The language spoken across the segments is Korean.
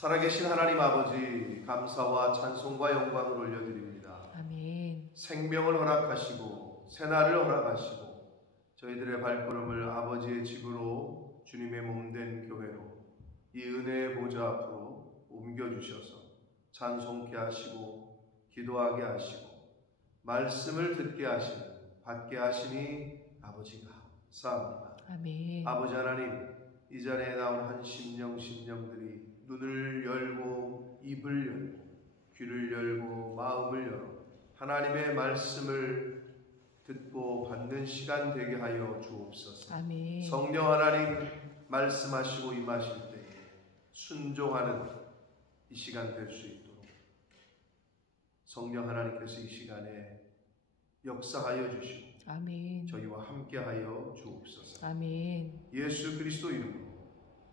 살아계신 하나님 아버지, 감사와 찬송과 영광을 올려드립니다. 아멘. 생명을 허락하시고 새날을 허락하시고 저희들의 발걸음을 아버지의 집으로, 주님의 몸된 교회로, 이 은혜의 보좌 앞으로 옮겨주셔서 찬송케 하시고 기도하게 하시고 말씀을 듣게 하시는, 받게 하시니 아버지가 감사합니다. 아멘. 아버지 하나님, 이 자리에 나온 한 심령들이 눈을 열고 입을 열고 귀를 열고 마음을 열어 하나님의 말씀을 듣고 받는 시간 되게 하여 주옵소서. 아멘. 성령 하나님 말씀하시고 임하실 때에 순종하는 이 시간 될 수 있도록 성령 하나님께서 이 시간에 역사하여 주시고 아멘. 저희와 함께하여 주옵소서. 아멘. 예수 그리스도 이름으로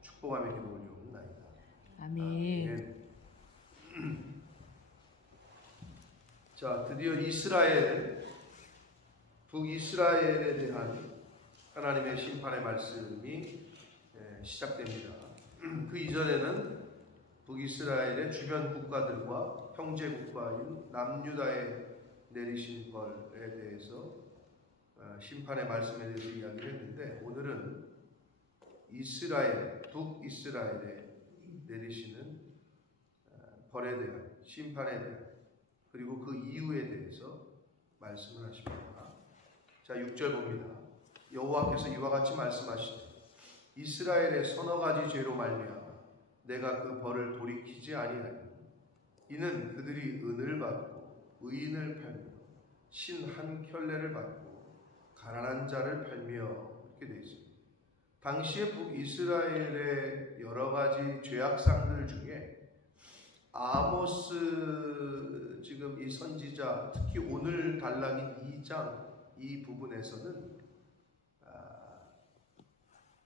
축복하며 기도 올려옵나이다. 아멘. 자, 드디어 북이스라엘에 대한 하나님의 심판의 말씀이 시작됩니다. 그 이전에는 북이스라엘의 주변 국가들과 형제 국가인 남유다에 내리신 벌에 대해서 심판의 말씀에 대해서 이야기를 했는데, 오늘은 북이스라엘에 내리시는 벌에 대한, 심판에 대한, 그리고 그 이유에 대해서 말씀을 하십니다. 자, 6절 봅니다. 여호와께서 이와 같이 말씀하시되 이스라엘의 서너 가지 죄로 말미암아 내가 그 벌을 돌이키지 아니하니 이는 그들이 은을 받고 의인을 팔며 신 한 켤레를 받고 가난한 자를 팔며, 이렇게 되어 있습니다. 당시에 북이스라엘의 여러 가지 죄악상들 중에 아모스, 지금 이 선지자, 특히 오늘 단락인 2장 이 부분에서는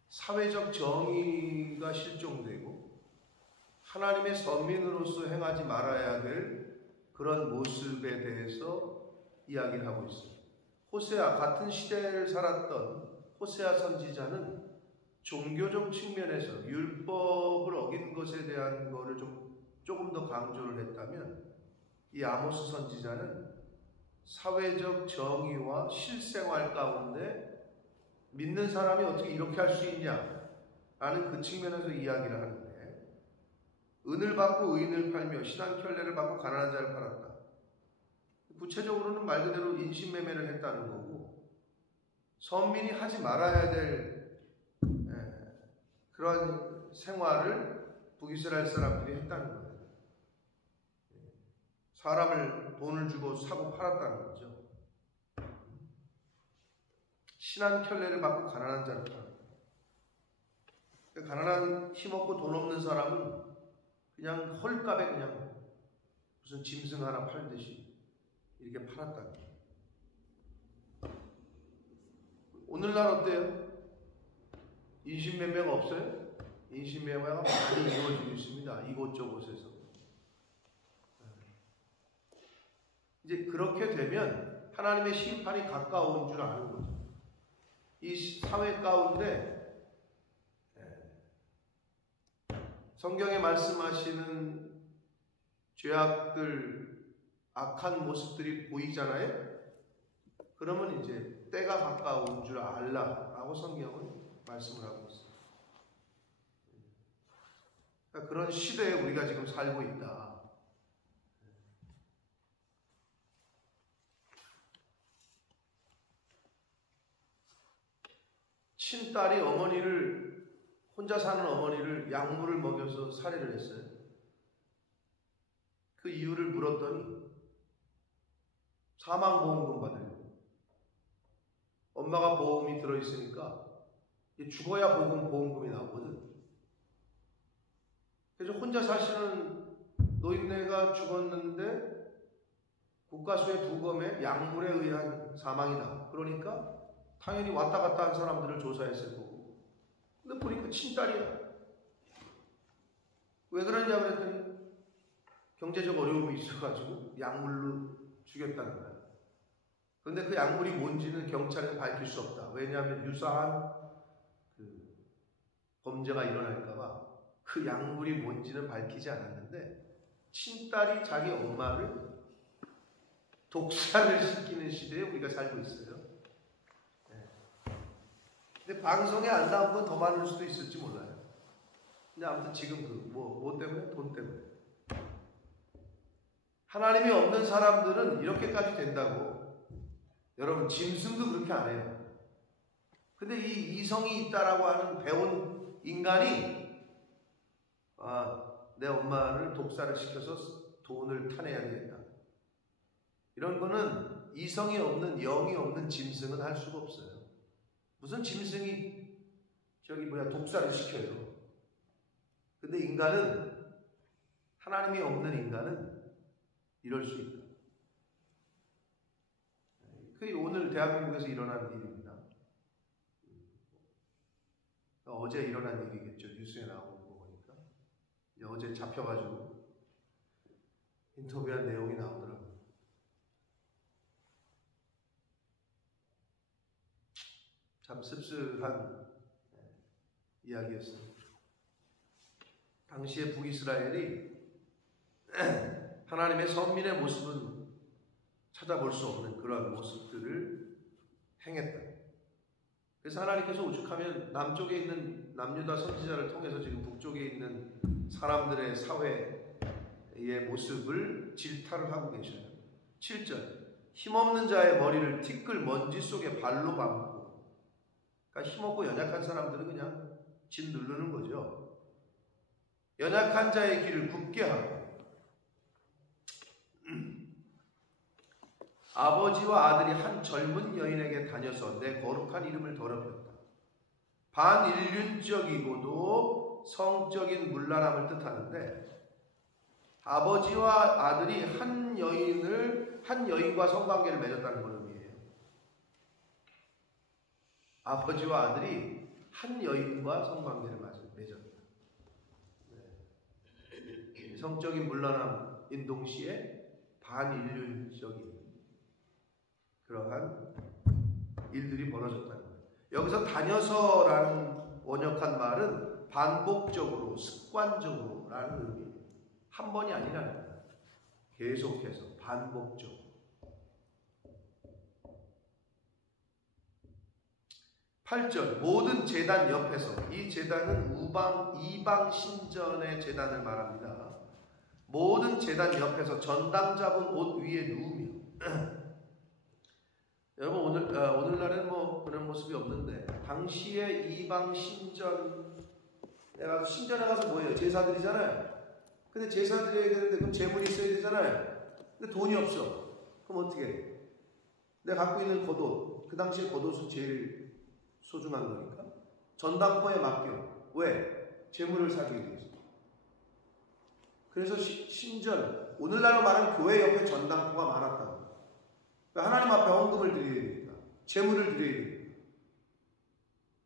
사회적 정의가 실종되고 하나님의 선민으로서 행하지 말아야 될 그런 모습에 대해서 이야기를 하고 있습니다. 호세아, 같은 시대를 살았던 호세아 선지자는 종교적 측면에서 율법을 어긴 것에 대한 거를 조금 더 강조를 했다면, 이 아모스 선지자는 사회적 정의와 실생활 가운데 믿는 사람이 어떻게 이렇게 할 수 있냐 라는 그 측면에서 이야기를 하는데, 은을 받고 의인을 팔며 신 한 켤레를 받고 가난한 자를 팔았다. 구체적으로는 말 그대로 인신매매를 했다는 거고, 선민이 하지 말아야 될 그런 생활을 북이스라엘 사람들이 했다는 거예요. 사람을 돈을 주고 사고 팔았다는 거죠. 신 한 켤레를 받고 가난한 자를 팔았다. 가난한, 힘없고 돈 없는 사람은 그냥 헐값에 그냥 무슨 짐승 하나 팔듯이 이렇게 팔았다는 거예요. 오늘날 어때요? 인신매매가 없어요? 인신매매가 많이 이루어지고 있습니다. 이곳저곳에서. 이제 그렇게 되면 하나님의 심판이 가까운 줄 아는 거죠. 이 사회 가운데 성경에 말씀하시는 죄악들, 악한 모습들이 보이잖아요? 그러면 이제 때가 가까운 줄 알라라고 성경은 말씀을 하고 있습니다. 그러니까 그런 시대에 우리가 지금 살고 있다. 친딸이 혼자 사는 어머니를 약물을 먹여서 살해를 했어요. 그 이유를 물었더니 사망보험금 받으려고. 엄마가 보험이 들어있으니까 죽어야 보험금이 나오거든. 그래서 혼자 사시는 노인네가 죽었는데 국가수의 부검에 약물에 의한 사망이다. 그러니까 당연히 왔다 갔다 한 사람들을 조사했을 거고, 근데 보니까 친딸이야. 왜 그러냐 그랬더니 경제적 어려움이 있어가지고 약물로 죽였다는 거야. 그런데 그 약물이 뭔지는 경찰에 밝힐 수 없다. 왜냐하면 유사한 범죄가 일어날까봐 그 약물이 뭔지는 밝히지 않았는데 친딸이 자기 엄마를 독사를 시키는 시대에 우리가 살고 있어요. 근데 방송에 안 나온 건 더 많을 수도 있을지 몰라요. 근데 아무튼 지금 뭐 때문에? 돈 때문에. 하나님이 없는 사람들은 이렇게까지 된다고. 여러분, 짐승도 그렇게 안 해요. 근데 이 이성이 있다라고 하는 배운 인간이 내 엄마를 독사를 시켜서 돈을 타내야 되겠다. 이런 거는 이성이 없는, 영이 없는 짐승은 할 수가 없어요. 무슨 짐승이 독사를 시켜요. 근데 인간은, 하나님이 없는 인간은 이럴 수 있다. 그게 오늘 대한민국에서 일어난 일입니다. 어제 일어난 일이겠죠. 뉴스에 나오는 거 보니까. 어제 잡혀가지고 인터뷰한 내용이 나오더라고요. 참 씁쓸한 이야기였어요. 당시에 북이스라엘이 하나님의 선민의 모습은 찾아볼 수 없는 그런 모습들을 행했다. 그래서 하나님께서 오죽하면 남쪽에 있는 남유다 선지자를 통해서 지금 북쪽에 있는 사람들의 사회의 모습을 질타를 하고 계셔요. 7절, 힘없는 자의 머리를 티끌 먼지 속에 발로 밟고, 그러니까 힘없고 연약한 사람들은 그냥 짓 누르는 거죠. 연약한 자의 길을 굽게 하고, 아버지와 아들이 한 젊은 여인에게 다녀서 내 거룩한 이름을 더럽혔다. 반인륜적이고도 성적인 문란함을 뜻하는데, 아버지와 아들이 한 여인과 성관계를 맺었다는 걸 의미해요. 아버지와 아들이 한 여인과 성관계를 맺었다. 성적인 문란함인 동시에 반인륜적인 그러한 일들이 벌어졌다는 거예요. 여기서 다녀서라는 원역한 말은 반복적으로, 습관적으로 라는 의미예요. 한 번이 아니라는 거예요. 계속해서, 반복적으로. 8절, 모든 제단 옆에서, 이 제단은 이방 신전의 제단을 말합니다. 모든 제단 옆에서 전당 잡은 옷 위에 누우며 여러분, 오늘날은 그런 모습이 없는데, 당시에 이방 신전, 내가 신전에 가서 뭐예요? 제사드리잖아요. 근데 제사 드려야 되는데, 그럼 재물이 있어야 되잖아요. 근데 돈이 없어. 그럼 어떻게 해? 내가 갖고 있는 겉옷, 그 당시에 겉옷은 제일 소중한 거니까 전당포에 맡겨. 왜? 재물을 사기 위해서. 그래서 신전, 오늘날로 말하면 교회 옆에 전당포가 많았다고. 하나님 앞에 헌금을 드려야 되니까, 재물을 드려야 되니까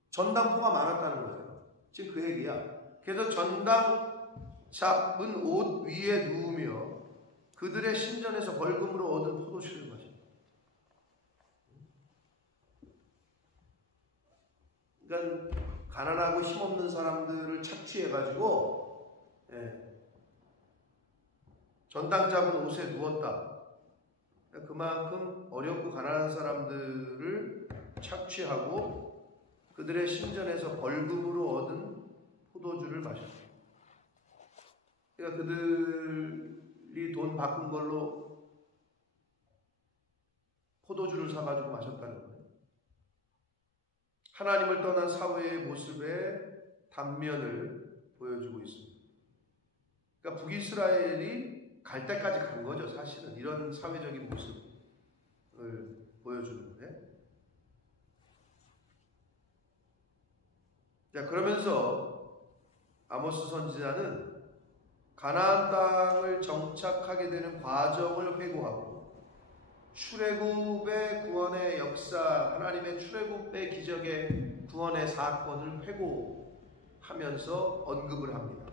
전당포가 많았다는 거예요. 지금 그 얘기야. 그래서 전당 잡은 옷 위에 누우며 그들의 신전에서 벌금으로 얻은 포도주를 마셨다. 그러니까 가난하고 힘없는 사람들을 착취해가지고 전당 잡은 옷에 누웠다. 그만큼 어렵고 가난한 사람들을 착취하고 그들의 신전에서 벌금으로 얻은 포도주를 마셨다. 그러니까 그들이 돈 바꾼 걸로 포도주를 사가지고 마셨다는 거예요. 하나님을 떠난 사회의 모습의 단면을 보여주고 있습니다. 그러니까 북이스라엘이 갈 때까지 간 거죠. 사실은 이런 사회적인 모습을 보여주는데, 자, 그러면서 아모스 선지자는 가나안 땅을 정착하게 되는 과정을 회고하고 출애굽의 구원의 역사, 하나님의 출애굽의 기적의 구원의 사건을 회고하면서 언급을 합니다.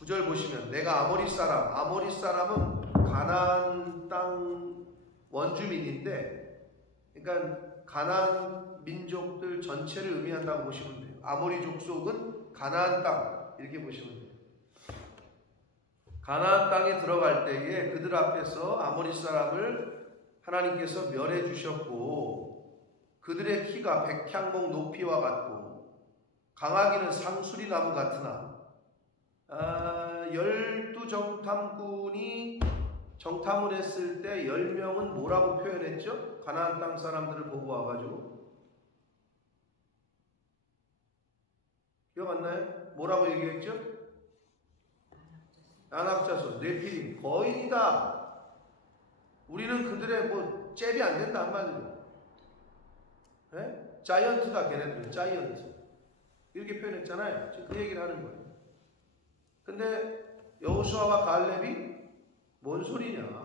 9절 보시면, 내가 아모리 사람은 가나안 땅 원주민인데, 그러니까 가나안 민족들 전체를 의미한다고 보시면 돼요. 아모리 족속은 가나안 땅 이렇게 보시면 돼요. 가나안 땅에 들어갈 때에 그들 앞에서 아모리 사람을 하나님께서 멸해 주셨고 그들의 키가 백향목 높이와 같고 강하기는 상수리 나무 같으나 12정탐꾼이 정탐을 했을 때 10명은 뭐라고 표현했죠? 가나안 땅 사람들을 보고 와가지고 기억 안 나요? 뭐라고 얘기했죠? 안악자손, 네피림, 거인이다. 우리는 그들의 뭐 잽이 안 된다 한마디로. 네? 자이언트다 걔네들은 자이언트. 이렇게 표현했잖아요. 지금 그 얘기를 하는 거예요. 근데 여호수아와 갈렙이 뭔 소리냐?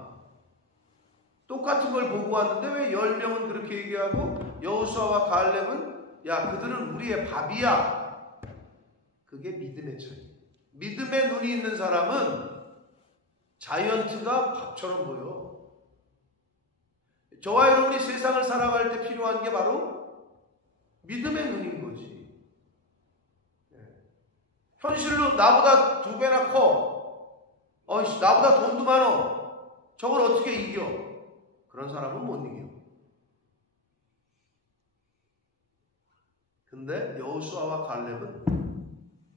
똑같은 걸 보고 왔는데 왜 10명은 그렇게 얘기하고 여호수아와 갈렙은 야 그들은 우리의 밥이야. 그게 믿음의 차이. 믿음의 눈이 있는 사람은 자이언트가 밥처럼 보여. 저와 여러분이 세상을 살아갈 때 필요한 게 바로 믿음의 눈인 거지. 현실로 나보다 2배나 커. 나보다 돈도 많어. 저걸 어떻게 이겨? 그런 사람은 못 이겨. 근데 여호수아와 갈렙은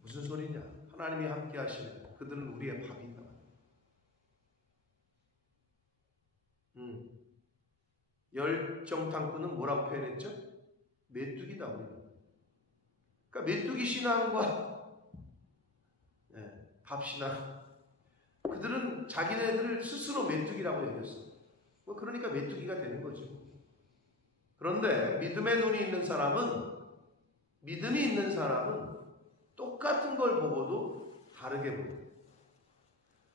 무슨 소리냐? 하나님이 함께 하시면 그들은 우리의 밥이다. 열정탐꾼은 뭐라고 표현했죠? 메뚜기다. 그러니까 메뚜기 신앙과 밥 신앙. 그들은 자기네들을 스스로 메뚜기라고 여겼어. 그러니까 메뚜기가 되는 거죠. 그런데 믿음의 눈이 있는 사람은, 믿음이 있는 사람은 똑같은 걸 보고도 다르게 보여요.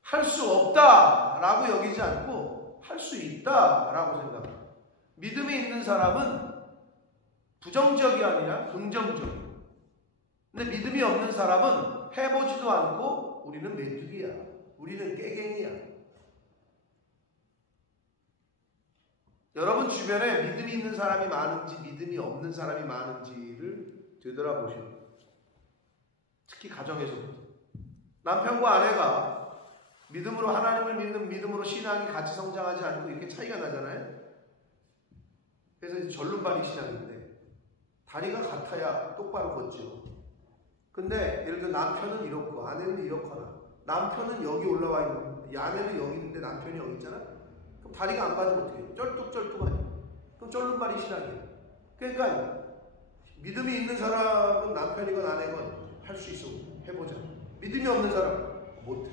할 수 없다라고 여기지 않고 할 수 있다라고 생각합니다. 믿음이 있는 사람은 부정적이 아니라 긍정적이에요. 근데 믿음이 없는 사람은 해보지도 않고 우리는 메뚜기야. 우리는 깨갱이야. 여러분 주변에 믿음이 있는 사람이 많은지 믿음이 없는 사람이 많은지를 되돌아보십시오. 특히 가정에서부터. 남편과 아내가 믿음으로 하나님을 믿는 믿음으로 신앙이 같이 성장하지 않고 이렇게 차이가 나잖아요. 그래서 이제 절름발이 신앙인데 다리가 같아야 똑바로 걷죠. 근데 예를 들어 남편은 이렇고 아내는 이렇거나 남편은 여기 올라와 있는데 아내는 여기 있는데 남편이 여기 있잖아. 그럼 다리가 안 맞으면 어떻게 해요? 쩔뚝쩔뚝하니. 그럼 절름발이 신앙이에요. 그러니까 믿음이 있는 사람은 남편이건 아내건 할 수 있어. 해보자. 믿음이 없는 사람은 못해.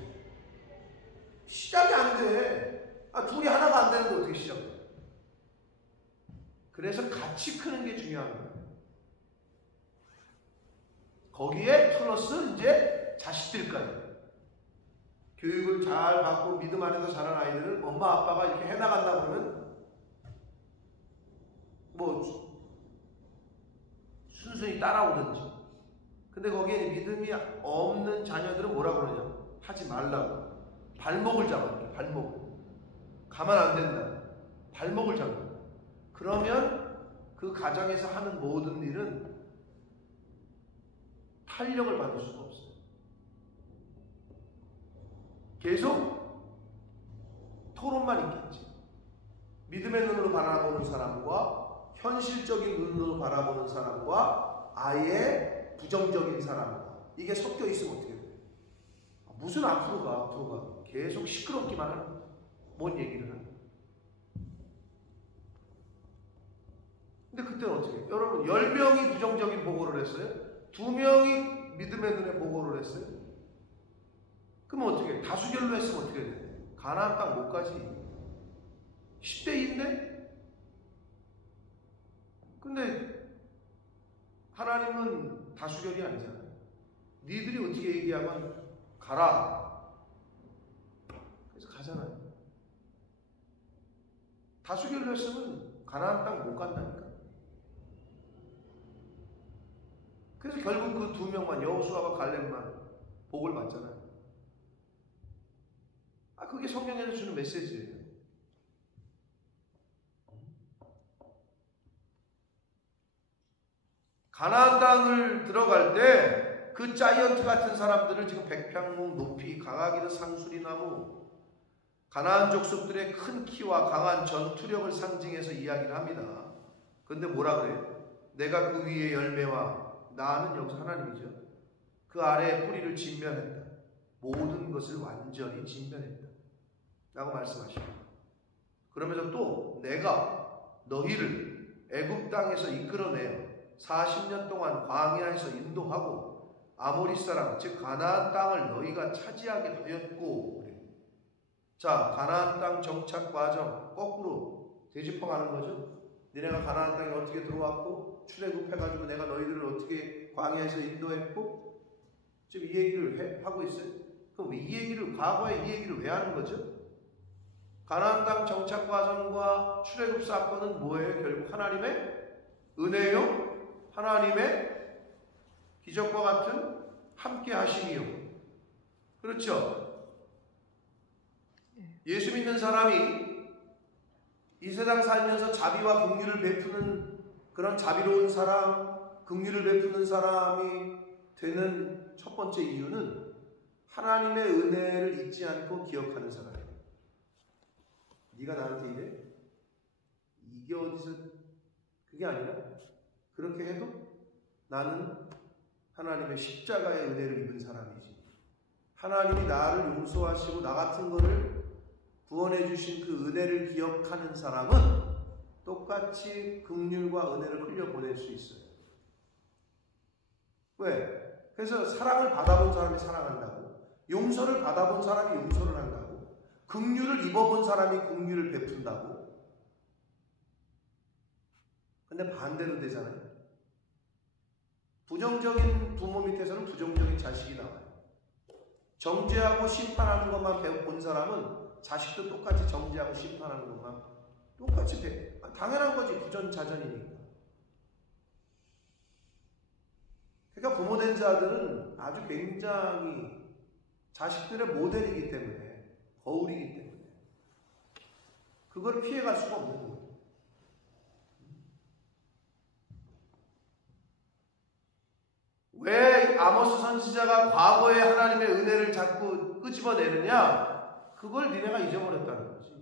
시작이 안 돼. 둘이 하나가 안 되는데 어떻게 시작해? 그래서 같이 크는 게 중요한 거예요. 거기에 플러스 이제 자식들까지. 교육을 잘 받고 믿음 안에서 자란 아이들은 엄마 아빠가 이렇게 해나간다 그러면 뭐 순순히 따라오든지. 근데 거기에 믿음이 없는 자녀들은 뭐라 그러냐? 하지 말라고. 발목을 잡아. 발목을. 가만 안 된다. 발목을 잡아. 그러면 그 가정에서 하는 모든 일은 탄력을 받을 수가 없어요. 계속 토론만 있겠지. 믿음의 눈으로 바라보는 사람과 현실적인 눈으로 바라보는 사람과 아예 부정적인 사람과 이게 섞여 있으면 어떻게 돼요? 무슨 앞으로 가. 계속 시끄럽기만 하는 거야. 뭔 얘기를 하는 거야. 근데 그때는 어떻게 해요? 여러분 10명이 부정적인 보고를 했어요? 2명이 믿음의 눈에 보고를 했어요? 그럼 어떻게 해? 다수결로 했으면 어떻게 돼? 가나안 땅 못 가지. 10대2인데? 근데 하나님은 다수결이 아니잖아요. 니들이 어떻게 얘기하면 가라. 그래서 가잖아요. 다수결로 했으면 가나안 땅 못 간다니까. 그래서 결국 그 2명만 여호수아와 갈렙만 복을 받잖아요. 그게 성경에서 주는 메시지예요. 가나안 땅을 들어갈 때 그 자이언트 같은 사람들을 지금 백향목, 높이, 강하기는 상수리나무, 가나안 족속들의 큰 키와 강한 전투력을 상징해서 이야기를 합니다. 근데 뭐라 그래요? 내가 그 위에 열매와, 나는 여기서 하나님이죠, 그 아래에 뿌리를 진멸했다. 모든 것을 완전히 진멸했다 라고 말씀하십니다. 그러면서 또 내가 너희를 애굽 땅에서 이끌어내어 40년 동안 광야에서 인도하고 아모리 사람 즉 가나안 땅을 너희가 차지하게 하였고. 자, 가나안 땅 정착 과정 거꾸로 되짚어가는 거죠. 너네가 가나안 땅에 어떻게 들어왔고 출애굽해가지고 내가 너희들을 어떻게 광야에서 인도했고, 지금 이 얘기를 하고 있어요. 그럼 이 얘기를, 과거에 이 얘기를 왜 하는 거죠? 가나안 땅 정착 과정과 출애굽 사건은 뭐예요? 결국 하나님의 은혜요, 하나님의 기적과 같은 함께 하심이요. 그렇죠? 예수 믿는 사람이 이 세상 살면서 자비와 긍휼을 베푸는 그런 자비로운 사람, 긍휼을 베푸는 사람이 되는 첫 번째 이유는 하나님의 은혜를 잊지 않고 기억하는 사람이에요. 네가 나한테 이래? 이게 어디서, 그게 아니라 그렇게 해도 나는 하나님의 십자가의 은혜를 입은 사람이지. 하나님이 나를 용서하시고 나 같은 거를 구원해 주신 그 은혜를 기억하는 사람은 똑같이 긍휼과 은혜를 흘려보낼 수 있어요. 왜? 그래서 사랑을 받아본 사람이 사랑한다고, 용서를 받아본 사람이 용서를 한다고, 긍휼을 입어본 사람이 긍휼을 베푼다고. 근데 반대로 되잖아요. 부정적인 부모 밑에서는 부정적인 자식이 나와요. 정죄하고 심판하는 것만 배워본 사람은 자식도 똑같이 정죄하고 심판하는 것만 똑같이 돼. 당연한 거지, 부전자전이니까. 그러니까 부모된 자들은 아주 굉장히 자식들의 모델이기 때문에, 거울이기 때문에 그걸 피해갈 수가 없는 거예요. 왜 아모스 선지자가 과거의 하나님의 은혜를 자꾸 끄집어내느냐? 그걸 니네가 잊어버렸다는 거지.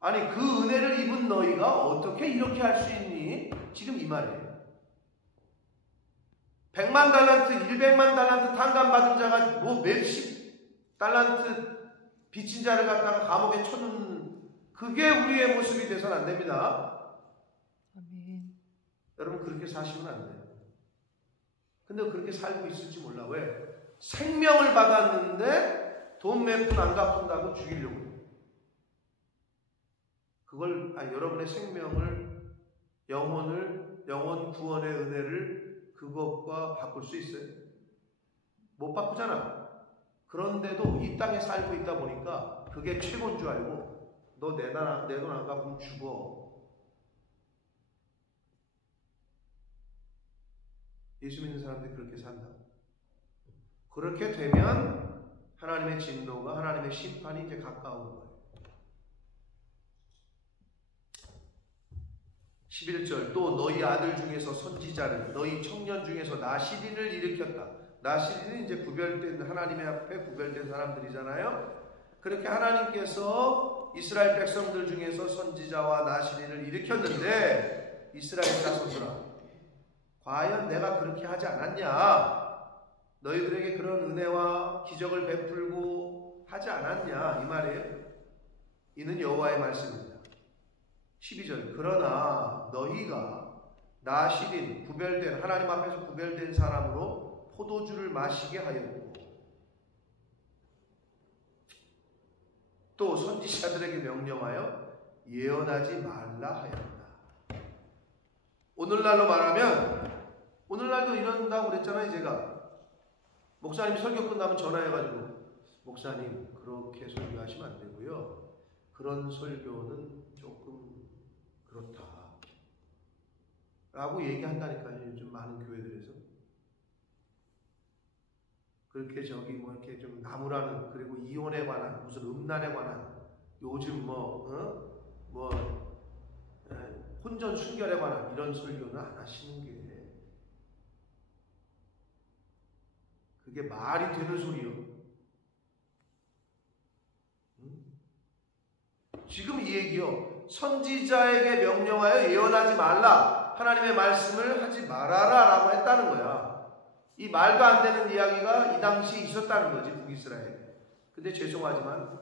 아니, 그 은혜를 입은 너희가 어떻게 이렇게 할 수 있니? 지금 이 말이에요. 100만 달란트, 100만 달란트 탕감받은 자가 뭐 몇십 달란트 빚진 자를 갖다가 감옥에 쳐놓는, 그게 우리의 모습이 돼서는 안 됩니다. 아멘. 여러분, 그렇게 사시면 안 돼요. 근데 그렇게 살고 있을지 몰라. 왜? 생명을 받았는데 돈 몇 푼 안 갚는다고 죽이려고 해요. 그걸, 여러분의 생명을, 영원 구원의 은혜를 그것과 바꿀 수 있어요? 못 바꾸잖아. 그런데도 이 땅에 살고 있다 보니까 그게 최고인 줄 알고, 너 내 돈 안 갚으면 죽어. 예수 믿는 사람들이 그렇게 산다. 그렇게 되면 하나님의 진노가, 하나님의 심판이 이제 가까운 거예요. 11절, 또 너희 아들 중에서 선지자를, 너희 청년 중에서 나시린을 일으켰다. 나시린은 이제 구별된, 하나님의 앞에 구별된 사람들이잖아요. 그렇게 하나님께서 이스라엘 백성들 중에서 선지자와 나시린을 일으켰는데, 이스라엘 자손들아, 과연 내가 그렇게 하지 않았냐? 너희들에게 그런 은혜와 기적을 베풀고 하지 않았냐? 이 말이에요. 이는 여호와의 말씀입니다. 12절, 그러나 너희가 나시린, 구별된, 하나님 앞에서 구별된 사람으로 포도주를 마시게 하였고, 또 선지자들에게 명령하여 예언하지 말라 하였다. 오늘날로 말하면, 오늘날도 이런다고 그랬잖아요. 제가 목사님 설교 끝나면 전화해가지고, 목사님 그렇게 설교하시면 안 되고요, 그런 설교는 조금 그렇다 라고 얘기한다니까요. 요즘 많은 교회들에서 그렇게 뭐 이렇게 좀 나무라는, 그리고 이혼에 관한, 무슨 음란에 관한, 요즘 혼전 순결에 관한 이런 설교는 안 하시는 게, 그게 말이 되는 소리요? 지금 이 얘기요. 선지자에게 명령하여 예언하지 말라. 하나님의 말씀을 하지 말아라 라고 했다는 거야. 이 말도 안 되는 이야기가 이 당시에 있었다는 거지, 북이스라엘에. 근데 죄송하지만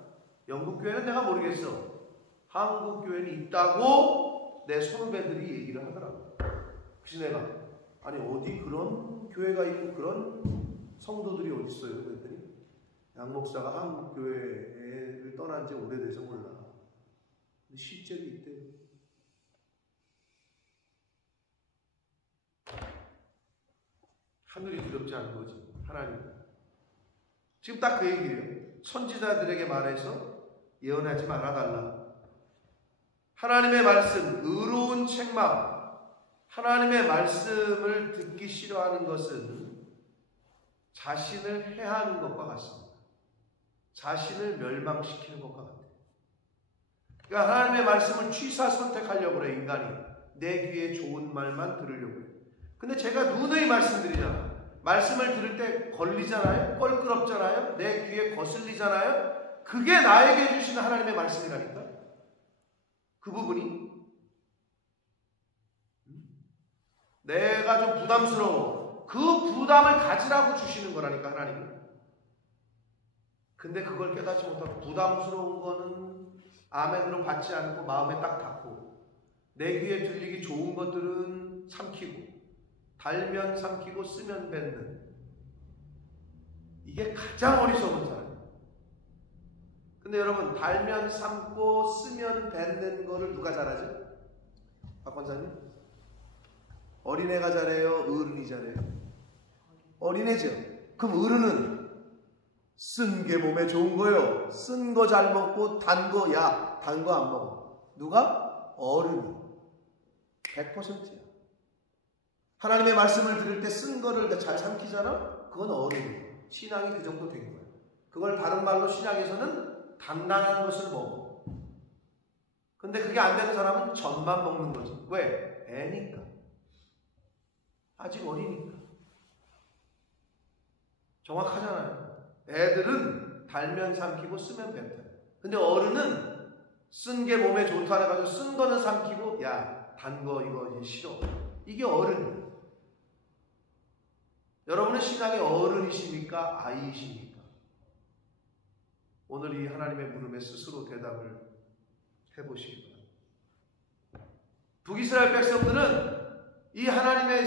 영국 교회는 내가 모르겠어. 한국 교회는 있다고 내 선후배들이 얘기를 하더라고. 그래서 내가 아니 어디 그런 교회가 있고 그런 성도들이 어디 있어요? 그랬더니 양 목사가 한국 교회를 떠난 지 오래돼서 몰라. 근데 실제로 있대요. 하늘이 두렵지 않은 거지. 하나님. 지금 딱 그 얘기예요. 선지자들에게 말해서 예언하지 말아달라. 하나님의 말씀, 의로운 책망, 하나님의 말씀을 듣기 싫어하는 것은 자신을 해하는 것과 같습니다. 자신을 멸망시키는 것과 같아요. 그러니까 하나님의 말씀을 취사 선택하려고 그래, 인간이. 내 귀에 좋은 말만 들으려고 그래. 근데 제가 누누이 말씀드리잖아요. 말씀을 들을 때 걸리잖아요. 껄끄럽잖아요. 내 귀에 거슬리잖아요. 그게 나에게 주시는 하나님의 말씀이라니까. 그 부분이 내가 좀 부담스러워. 그 부담을 가지라고 주시는 거라니까, 하나님이. 근데 그걸 깨닫지 못하고 부담스러운 거는 아멘으로 받지 않고 마음에 딱 닫고, 내 귀에 들리기 좋은 것들은 삼키고, 달면 삼키고 쓰면 뱉는, 이게 가장 어리석은 사람이에요. 근데 여러분, 달면 삼고 쓰면 뱉는 거를 누가 잘하죠? 박 권사님? 어린애가 잘해요? 어른이 잘해요? 어린애죠. 그럼 어른은 쓴 게 몸에 좋은 거요. 쓴 거 잘 먹고 단 거, 야, 단 거 안 먹어. 누가? 어른이. 100%야. 하나님의 말씀을 들을 때 쓴 거를 잘 삼키잖아? 그건 어른이에요. 신앙이 그 정도 된 거예요. 그걸 다른 말로 신앙에서는 단단한 것을 먹어. 근데 그게 안 되는 사람은 젖만 먹는 거지. 왜? 애니까. 아직 어리니까. 정확하잖아요. 애들은 달면 삼키고 쓰면 뱉어요. 근데 어른은 쓴 게 몸에 좋다 해가지고 쓴 거는 삼키고, 야, 단 거 이거 싫어. 이게 어른이에요. 여러분은 신앙의 어른이십니까? 아이이십니까? 오늘 이 하나님의 물음에 스스로 대답을 해보시기 바랍니다. 북이스라엘 백성들은 이 하나님의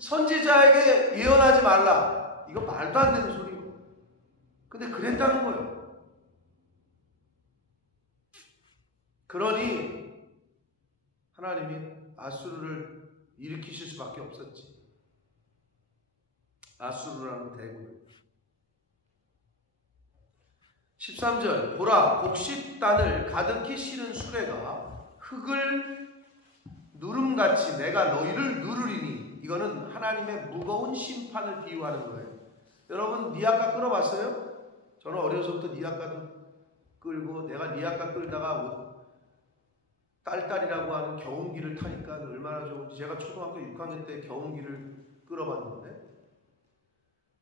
선지자에게 예언하지 말라. 이거 말도 안 되는 소리고. 근데 그랬다는 거예요. 그러니 하나님이 아수르를 일으키실 수밖에 없었지. 아수르라는 대군을. 13절 보라, 곡식단을 가득히 실은 수레가 흙을 누름같이 내가 너희를 누르리니. 이거는 하나님의 무거운 심판을 비유하는 거예요. 여러분 니아까 끌어봤어요? 저는 어려서부터 니아까도 끌고, 내가 니아까 끌다가 딸딸이라고 하는 경운기를 타니까 얼마나 좋은지. 제가 초등학교 6학년 때 경운기를 끌어봤는데,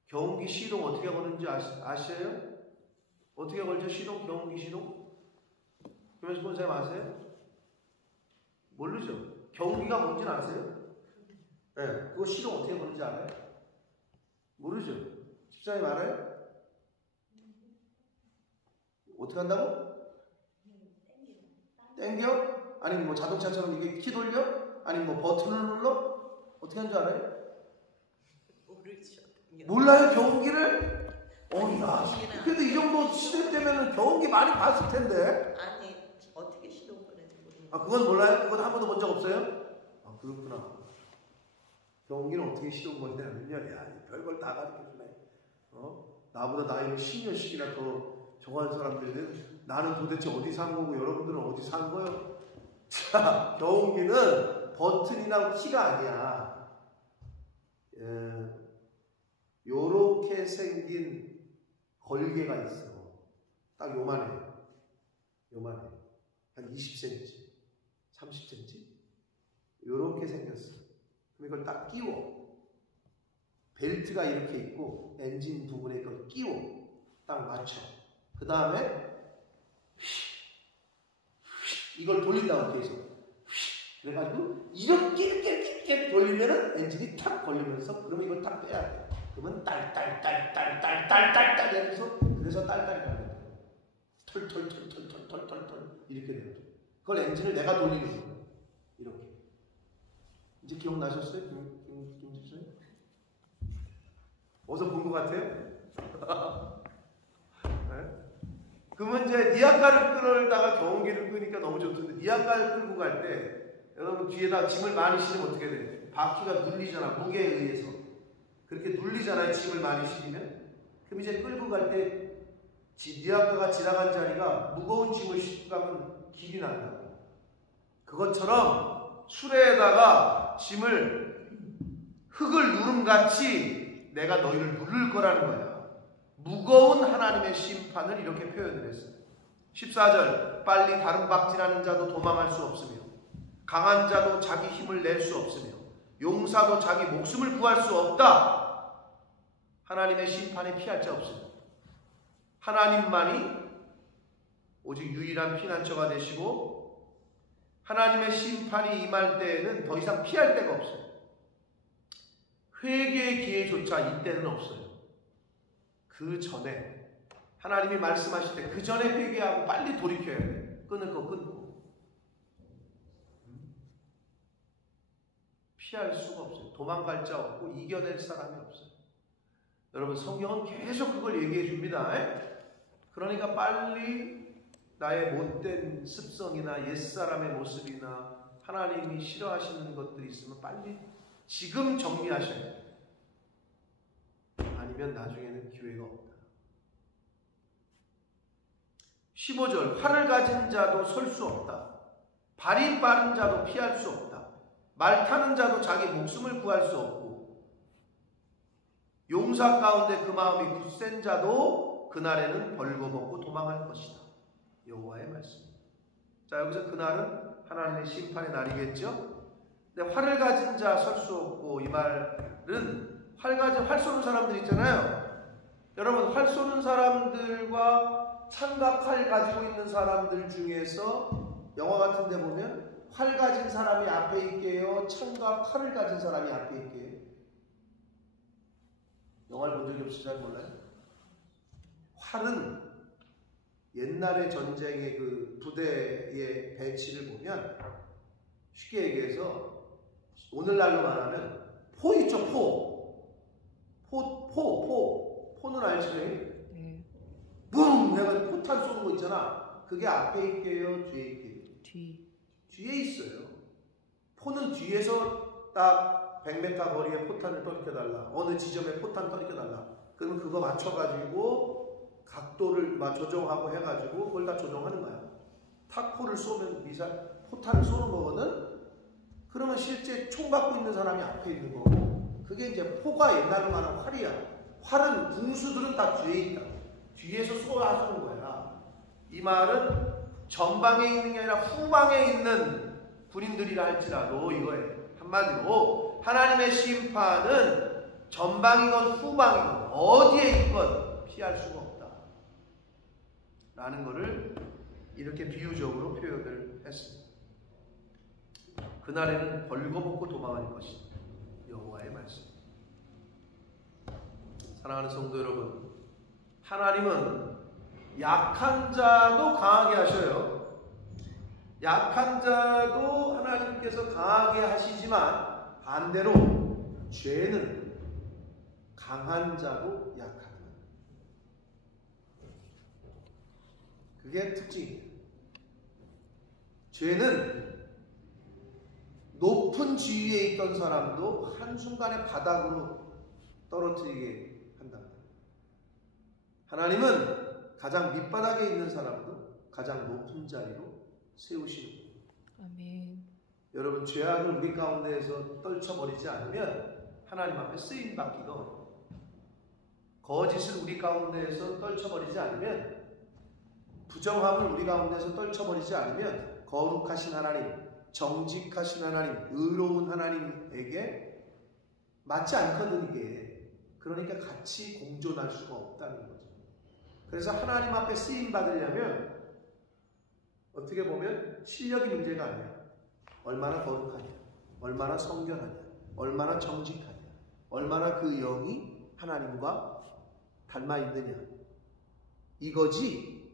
경운기 시동 어떻게 거는지 아시어요? 어떻게 걸죠? 시동, 경운기 시동? 김현수 본사님 아세요? 모르죠? 경운기가 뭔지는 아세요? 네, 그거 시동 어떻게 거는지 알아요? 모르죠? 집사님 알아요? 어떻게 한다고? 땡겨? 아니면 뭐 자동차처럼 이게 키 돌려? 아니면 뭐 버튼을 눌러? 어떻게 하는 줄 알아요? 모르죠. 몰라요, 경운기를? 야, 그래도 이 정도 시대 때면은 경운기 많이 봤을 텐데. 아니, 어떻게 시동 거는지 모르겠어요. 아, 그건 몰라요? 그건 한 번도 본 적 없어요? 아, 그렇구나. 경운기는 어떻게 시동 거냐면요, 야, 별걸 다 가르쳐주네. 나보다 나이를 10년씩이나 더 정한 사람들은 나는 도대체 어디 산 거고 여러분들은 어디 산 거예요? 자, 경운기는 버튼이나 키가 아니야. 요렇게 생긴 걸개가 있어. 딱 요만해. 한 20cm, 30cm? 요렇게 생겼어. 그럼 이걸 딱 끼워. 벨트가 이렇게 있고 엔진 부분에 그걸 끼워 딱 맞춰. 그 다음에 이걸 돌린다고 계속. 그래가지고 이렇게 돌리면은 엔진이 탁 걸리면서 그러면 이걸 딱 빼야 돼. 그러면 딸딸딸딸딸딸딸 하면서 그래서 딸딸이 가는 거야. 털털털털털털털 이렇게 되는 거야. 그걸 엔진을 내가 돌리는 거야. 이렇게. 이제 기억나셨어요? 김집사님? 어디서 본 것 같아요? 네? 그러면 이제 니아가를 끌다가 경운기를 끄니까 너무 좋던데 니아가를 끌고 갈 때 여러분 뒤에다 짐을 많이 실으면 어떻게 돼? 바퀴가 눌리잖아. 무게에 의해서. 그렇게 눌리잖아요. 짐을 많이 실으면. 그럼 이제 끌고 갈 때 니아가가 지나간 자리가 무거운 짐을 싣고 가면 길이 난다. 그것처럼 수레에다가 짐을 흙을 누름같이 내가 너희를 누를 거라는 거야. 무거운 하나님의 심판을 이렇게 표현을 했어요. 14절 빨리 다름박질하는 자도 도망할 수 없으며 강한 자도 자기 힘을 낼 수 없으며 용사도 자기 목숨을 구할 수 없다. 하나님의 심판에 피할 자 없습니다. 하나님만이 오직 유일한 피난처가 되시고 하나님의 심판이 임할 때에는 더 이상 피할 데가 없어요. 회개의 기회조차 이때는 없어요. 그 전에 하나님이 말씀하실 때 그 전에 회개하고 빨리 돌이켜야 돼. 끊을 거 끊고. 피할 수가 없어요. 도망갈 자 없고 이겨낼 사람이 없어요. 여러분 성경은 계속 그걸 얘기해 줍니다. 그러니까 빨리 나의 못된 습성이나 옛사람의 모습이나 하나님이 싫어하시는 것들이 있으면 빨리 지금 정리하셔야 돼요. 아니면 나중에는 기회가 없다. 15절 활을 가진 자도 설 수 없다. 발이 빠른 자도 피할 수 없다. 말 타는 자도 자기 목숨을 구할 수 없고 용사 가운데 그 마음이 굳센 자도 그날에는 벌거벗고 도망할 것이다. 여호와의 말씀입니다. 자, 여기서 그날은 하나님의 심판의 날이겠죠. 근데 활을 가진 자 설 수 없고 이 말은 활 쏘는 사람들 있잖아요. 여러분 활 쏘는 사람들과 창과 칼 가지고 있는 사람들 중에서 영화 같은 데 보면 활 가진 사람이 앞에 있게요, 창과 칼을 가진 사람이 앞에 있게요. 영화를 본 적이 없어서 잘 몰라요. 활은 옛날의 전쟁의 그 부대의 배치를 보면 쉽게 얘기해서 오늘날로 말하면 포 있죠, 포는 알죠? 네. 붕! 내가 포탄 쏘는 거 있잖아. 그게 앞에 있게요, 뒤에 있게요? 뒤에 있어요. 포는 뒤에서 딱 100m 거리에 포탄을 떨어뜨려달라. 어느 지점에 포탄 떨어뜨려달라. 그러면 그거 맞춰가지고 각도를 조정하고 해가지고 그걸 다 조정하는 거야. 탁포를 쏘면 포탄을 쏘는 거거든. 그러면 실제 총 갖고 있는 사람이 앞에 있는 거고, 그게 이제 포가 옛날로 말하는 활이야. 활은 궁수들은 다 뒤에 있다. 뒤에서 쏘아주는 거야. 이 말은 전방에 있는 게 아니라 후방에 있는 군인들이라 할지라도 이거예요. 한마디로 하나님의 심판은 전방이건 후방이건 어디에 있건 피할 수가 없다 라는 것을 이렇게 비유적으로 표현을 했습니다. 그날에는 벌거벗고 도망할 것이다. 여호와의 말씀. 사랑하는 성도 여러분, 하나님은 약한 자도 강하게 하셔요. 약한 자도 하나님께서 강하게 하시지만 반대로 죄는 강한 자도 약하다. 그게 특징이에요. 죄는 높은 지위에 있던 사람도 한순간에 바닥으로 떨어뜨리게 한다. 하나님은 가장 밑바닥에 있는 사람도 가장 높은 자리로 세우시는 거예요. 아멘. 여러분, 죄악을 우리 가운데에서 떨쳐버리지 않으면 하나님 앞에 쓰임받기가 어려워요. 거짓을 우리 가운데에서 떨쳐버리지 않으면, 부정함을 우리 가운데에서 떨쳐버리지 않으면 거룩하신 하나님, 정직하신 하나님, 의로운 하나님에게 맞지 않거든. 이게 그러니까 같이 공존할 수가 없다는 거죠. 그래서 하나님 앞에 쓰임 받으려면 어떻게 보면 실력이 문제가 아니야. 얼마나 거룩하냐, 얼마나 성결하냐, 얼마나 정직하냐, 얼마나 그 영이 하나님과 닮아 있느냐, 이거지.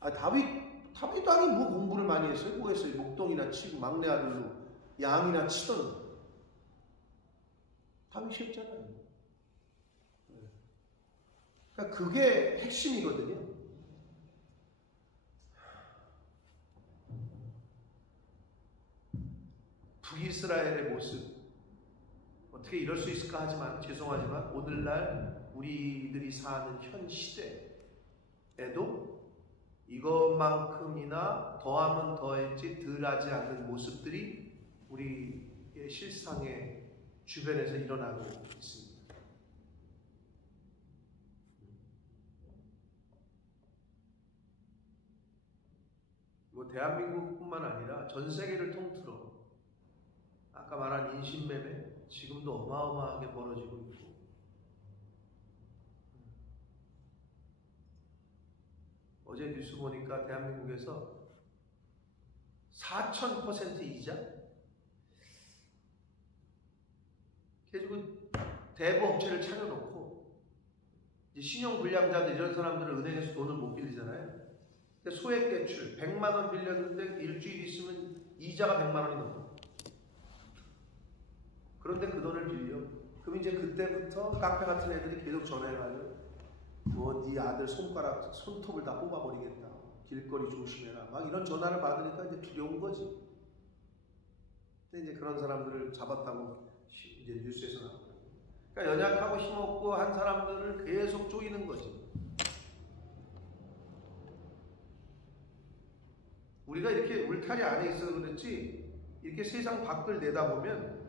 다윗도 아니 뭐 공부를 많이 했어요? 뭐 했어요? 목동이나 치고 막내 아들로 양이나 치던 다윗이었잖아요. 그러니까 그게 핵심이거든요. 북이스라엘의 모습, 어떻게 이럴 수 있을까 하지만 죄송하지만 오늘날 우리들이 사는 현 시대에도 이것만큼이나 더하면 더했지 덜하지 않는 모습들이 우리의 실상의 주변에서 일어나고 있습니다. 뭐 대한민국뿐만 아니라 전 세계를 통틀어 아까 말한 인신매매 지금도 어마어마하게 벌어지고 있고, 어제 뉴스 보니까 대한민국에서 4,000% 이자? 그래가지고 대부 업체를 차려놓고 이제 신용불량자들 이런 사람들은 은행에서 돈을 못 빌리잖아요. 소액 대출 100만 원 빌렸는데 일주일 있으면 이자가 100만 원이 넘어. 그런데 그 돈을 빌려. 그럼 이제 그때부터 카페 같은 애들이 계속 전화해가지고 뭐 네 아들 손톱을 다 뽑아버리겠다. 길거리 조심해라. 막 이런 전화를 받으니까 이제 두려운 거지. 근데 이제 그런 사람들을 잡았다고 이제 뉴스에서 나오고. 그러니까 연약하고 힘없고 한 사람들을 계속 쪼이는 거지. 우리가 이렇게 울타리 안에 있어서 그렇지, 이렇게 세상 밖을 내다보면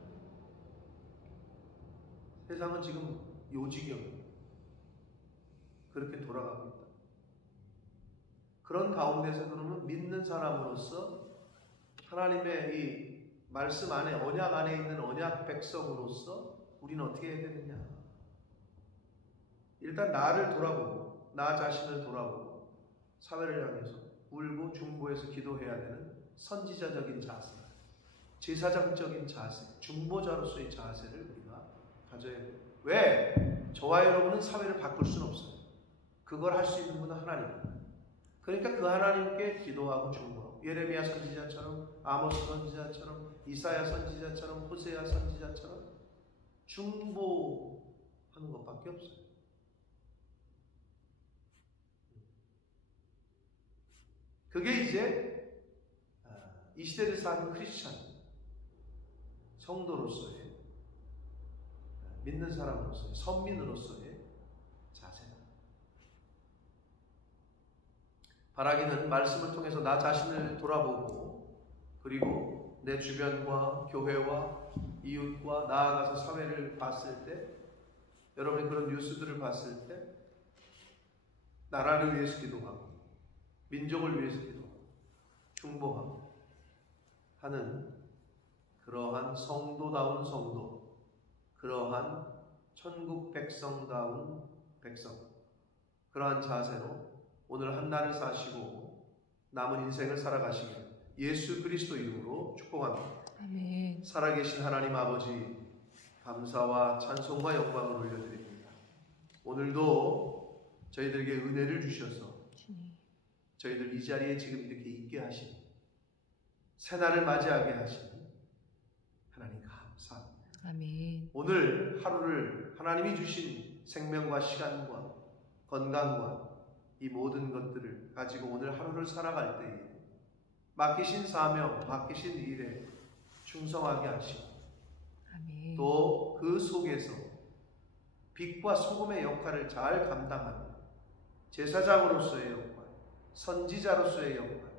세상은 지금 요지경 그렇게 돌아가고 있다. 그런 가운데서 그러면 믿는 사람으로서 하나님의 이 말씀 안에, 언약 안에 있는 언약 백성으로서 우리는 어떻게 해야 되느냐? 일단 나를 돌아보고 나 자신을 돌아보고 사회를 향해서 울고 중보해서 기도해야 되는 선지자적인 자세, 제사장적인 자세, 중보자로서의 자세를 우리가 가져야 돼요. 왜? 저와 여러분은 사회를 바꿀 수는 없어요. 그걸 할 수 있는 분은 하나님입니다. 그러니까 그 하나님께 기도하고 중보하고, 예레미야 선지자처럼, 아모스 선지자처럼, 이사야 선지자처럼, 호세아 선지자처럼 중보하는 것밖에 없어요. 그게 이제 이 시대를 사는 크리스찬 성도로서의, 믿는 사람으로서의, 선민으로서의 자세다. 바라기는 말씀을 통해서 나 자신을 돌아보고, 그리고 내 주변과 교회와 이웃과 나아가서 사회를 봤을 때, 여러분이 그런 뉴스들을 봤을 때 나라를 위해서 기도하고 민족을 위해서 기도하고 중보하고 하는 그러한 성도다운 성도, 그러한 천국 백성다운 백성, 그러한 자세로 오늘 한날을 사시고 남은 인생을 살아가시기를 예수 그리스도 이름으로 축복합니다. 아멘. 살아계신 하나님 아버지, 감사와 찬송과 영광을 올려드립니다. 오늘도 저희들에게 은혜를 주셔서 저희들 이 자리에 지금 이렇게 있게 하시니, 새날을 맞이하게 하시니 하나님 감사합니다. 아멘. 오늘 하루를 하나님이 주신 생명과 시간과 건강과 이 모든 것들을 가지고 오늘 하루를 살아갈 때에 맡기신 사명, 맡기신 일에 충성하게 하시고, 아멘. 또 그 속에서 빛과 소금의 역할을 잘 감당하며 제사장으로서의 역할, 선지자로서의 역할,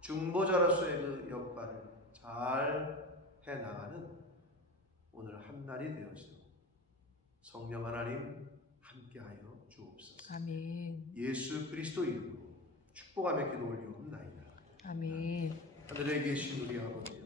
중보자로서의 그 역할을 잘 해나가는 오늘 한날이 되어지도록 성령 하나님 함께하여 주옵소서. 아멘. 예수 그리스도 이름으로 축복하며 기도 올리옵나이다. 아멘. 하늘에 계신 우리 아버지,